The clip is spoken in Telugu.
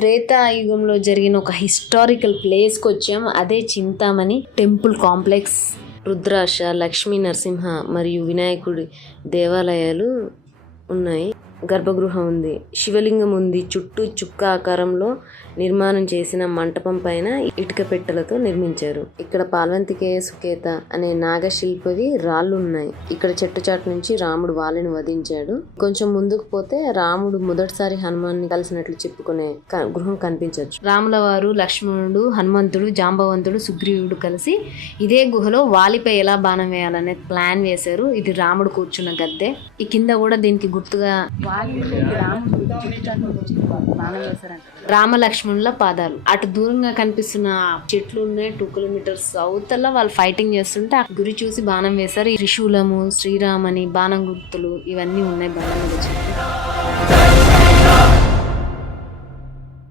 త్రేతాయుగంలో జరిగిన ఒక హిస్టారికల్ ప్లేస్కి వచ్చాం. అదే చింతామణి టెంపుల్ కాంప్లెక్స్. రుద్రాక్ష, లక్ష్మీ నరసింహ మరియు వినాయకుడి దేవాలయాలు ఉన్నాయి. గర్భగృహం ఉంది, శివలింగం ఉంది. చుట్టూ చుక్క ఆకారంలో నిర్మాణం చేసిన మంటపం పైన ఇటుక పెట్టెలతో నిర్మించారు. ఇక్కడ పాల్వంతికేయ సుకేత అనే నాగశిల్పవి రాళ్ళు ఉన్నాయి. ఇక్కడ చెట్టు చాటు నుంచి రాముడు వాలిని వధించాడు. కొంచెం ముందుకు పోతే రాముడు మొదటిసారి హనుమాన్ని కలిసినట్లు చెప్పుకునే గృహం కనిపించవచ్చు. రాముల వారు, లక్ష్మణుడు, హనుమంతుడు, జాంబవంతుడు, సుగ్రీవుడు కలిసి ఇదే గుహలో వాలిపై ఎలా బాణం వేయాలనే ప్లాన్ వేశారు. ఇది రాముడు కూర్చున్న గద్దె. ఈ కింద కూడా దీనికి గుర్తుగా రామ లక్ష్మణుల పాదాలు. అటు దూరంగా కనిపిస్తున్న చెట్లు ఉన్నాయి. 2 కిలోమీటర్స్ అవతల వాళ్ళు ఫైటింగ్ చేస్తుంటే ఆ గురి చూసి బాణం వేశారు. త్రిశూలము, శ్రీరామని బాణం గుర్తులు ఇవన్నీ ఉన్నాయి బండ మీద.